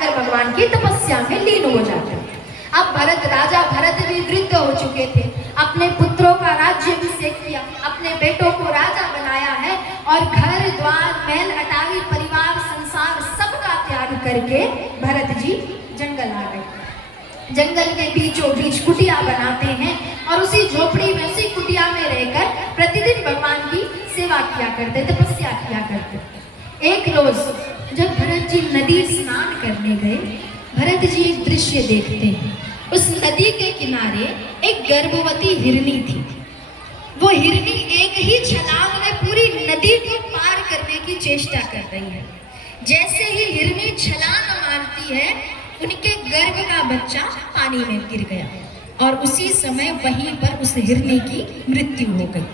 जाकर भगवान की तपस्या में लीन हो जाते हैं। अब राजा भरत भी वृद्ध हो चुके थे, अपने पुत्रों का राज्याभिषेक किया, अपने बेटों को राजा बनाया है और घर द्वार महल अटारी परिवार संसार सबका त्याग करके भरत जी जंगल आ गए। जंगल के बीचों बीच कुटिया बनाते हैं और उसी झोपड़ी में उसी कुटिया में रहकर प्रतिदिन भगवान की सेवा किया करते, तपस्या किया करते। एक रोज जब भरत जी नदी स्नान करने गए, भरत जी एक दृश्य देखते हैं। उस नदी के किनारे एक गर्भवती हिरनी थी। वो हिरनी एक ही छलांग में पूरी नदी को पार करने की चेष्टा कर रही है। जैसे ही हिरनी छलांग मारती है, उनके गर्भ का बच्चा पानी में गिर गया और उसी समय वहीं पर उस हिरनी की मृत्यु हो गई।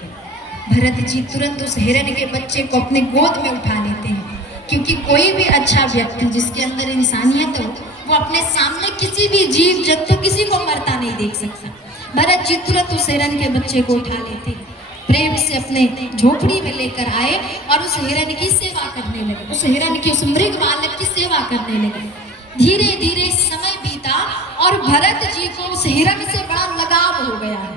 भरत जी तुरंत उस हिरण के बच्चे को अपने गोद में उठा लेते हैं, क्योंकि कोई भी अच्छा व्यक्ति जिसके अंदर इंसानियत हो, वो अपने सामने किसी भी जीव जंतु किसी को मरता नहीं देख सकता। भरत जी तुरंत उस हिरण के बच्चे को उठा लेते हैं, प्रेम से अपने झोपड़ी में लेकर आए और उस हिरण की सेवा करने लगे, उस हिरण की, उस मृग बालक की सेवा करने लगे। धीरे धीरे समय बीता और भरत जी को उस हिरण से बड़ा लगाव हो गया है।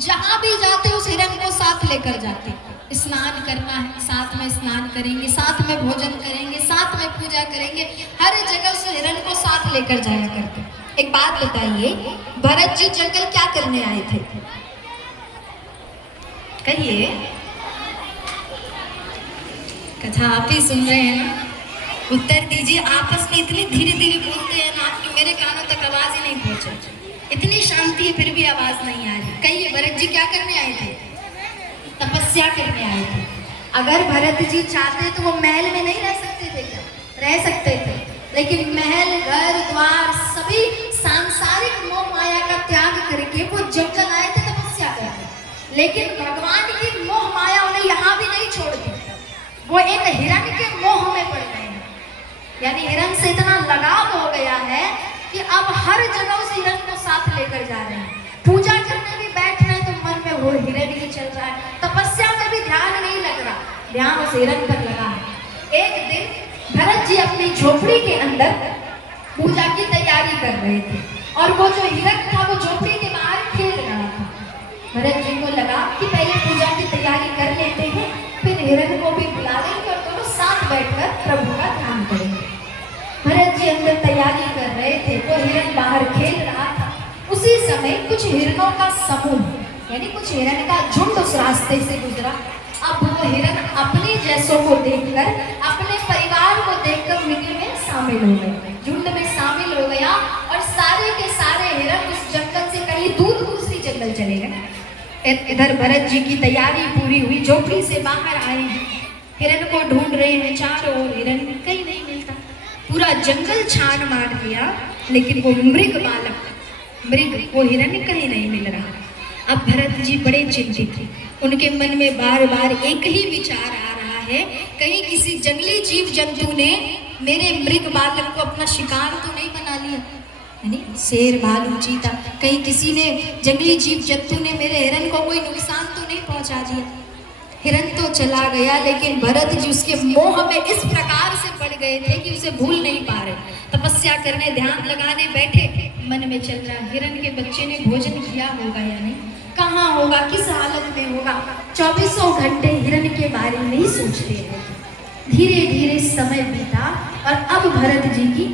जहां भी जाते उस हिरण को साथ लेकर जाते। स्नान करना है, साथ में स्नान करेंगे, साथ में भोजन करेंगे, साथ में पूजा करेंगे, हर जगह उस हिरण को साथ लेकर जाया करते। एक बात बताइए, भरत जी जंगल क्या करने आए थे? कहिए। कथा आप ही सुन रहे हैं ना, उत्तर दीजिए। आपस में इतनी धीरे धीरे बोलते हैं ना, आपकी मेरे कानों तक आवाज ही नहीं पहुंचे। इतनी शांति है फिर भी आवाज नहीं आ रही। कहिए, भरत जी क्या करने आए थे? तपस्या करने आए थे। अगर भरत जी चाहते तो वो महल में नहीं रह सकते थे क्या? रह सकते थे, लेकिन महल घर द्वार सभी सांसारिक मोह माया का त्याग करके वो जंगल आए थे तपस्या करने। लेकिन भगवान की मोह माया उन्हें यहाँ भी नहीं छोड़ दी। वो एक हिरण के मोह में पड़ गए हैं, यानी हिरण से इतना लगाव हो गया है कि अब हर जगह उस हिरण को साथ लेकर जा रहे हैं। पूजा करने भी बैठ रहे हैं तो मन में वो हिरण ही चल रहा है, तपस्या में भी ध्यान नहीं लग रहा, ध्यान उस हिरण पर लगा है। एक दिन भरत जी अपनी झोपड़ी के अंदर पूजा की तैयारी कर रहे थे और वो जो हिरण था वो झोपड़ी के बाहर खेल रहा था। भरत जी को लगा कि पहले पूजा की तैयारी कर लेते हैं, फिर हिरण को भी बुला लेंगे और दोनों साथ बैठकर प्रभु का ध्यान करेंगे। भरत जी अंदर तैयारी कर रहे थे, वो हिरण बाहर खेल रहा था। उसी समय कुछ हिरणों का समूह, यानी कुछ हिरण का झुंड उस रास्ते से गुजरा। अब वो हिरण अपने जैसों को देखकर, अपने परिवार को देखकर मिलने में शामिल हो गए, झुंड में शामिल हो गया और सारे के सारे हिरण उस जंगल से कहीं दूर दूसरी जंगल चले गए। इधर भरत जी की तैयारी पूरी हुई, झोपड़ी से बाहर आए हैं, हिरण को ढूंढ रहे हैं चारों ओर, हिरण कहीं नहीं मिलता। पूरा जंगल छान मार दिया, लेकिन वो मृग बालक, वो हिरण कहीं नहीं मिल रहा। अब भरत जी बड़े चिंतित थे, उनके मन में बार बार एक ही विचार आ रहा है, कहीं किसी जंगली जीव जंतु ने मेरे मृग बालक को अपना शिकार तो नहीं बना लिया, यानी शेर भालू चीता, कहीं किसी ने जंगली जीव जंतु ने मेरे हिरण को कोई नुकसान तो नहीं पहुंचा दिया। हिरण तो चला गया, लेकिन भरत जी उसके मोह में इस प्रकार से पड़ गए थे कि उसे भूल नहीं पा रहे। तपस्या करने, ध्यान लगाने बैठे, मन में चल रहा हिरण के बच्चे ने भोजन किया होगा या नहीं, कहाँ होगा, किस हालत में होगा। 24 घंटे हिरण के बारे में ही सोचते रहे। धीरे धीरे समय बीता और अब भरत जी की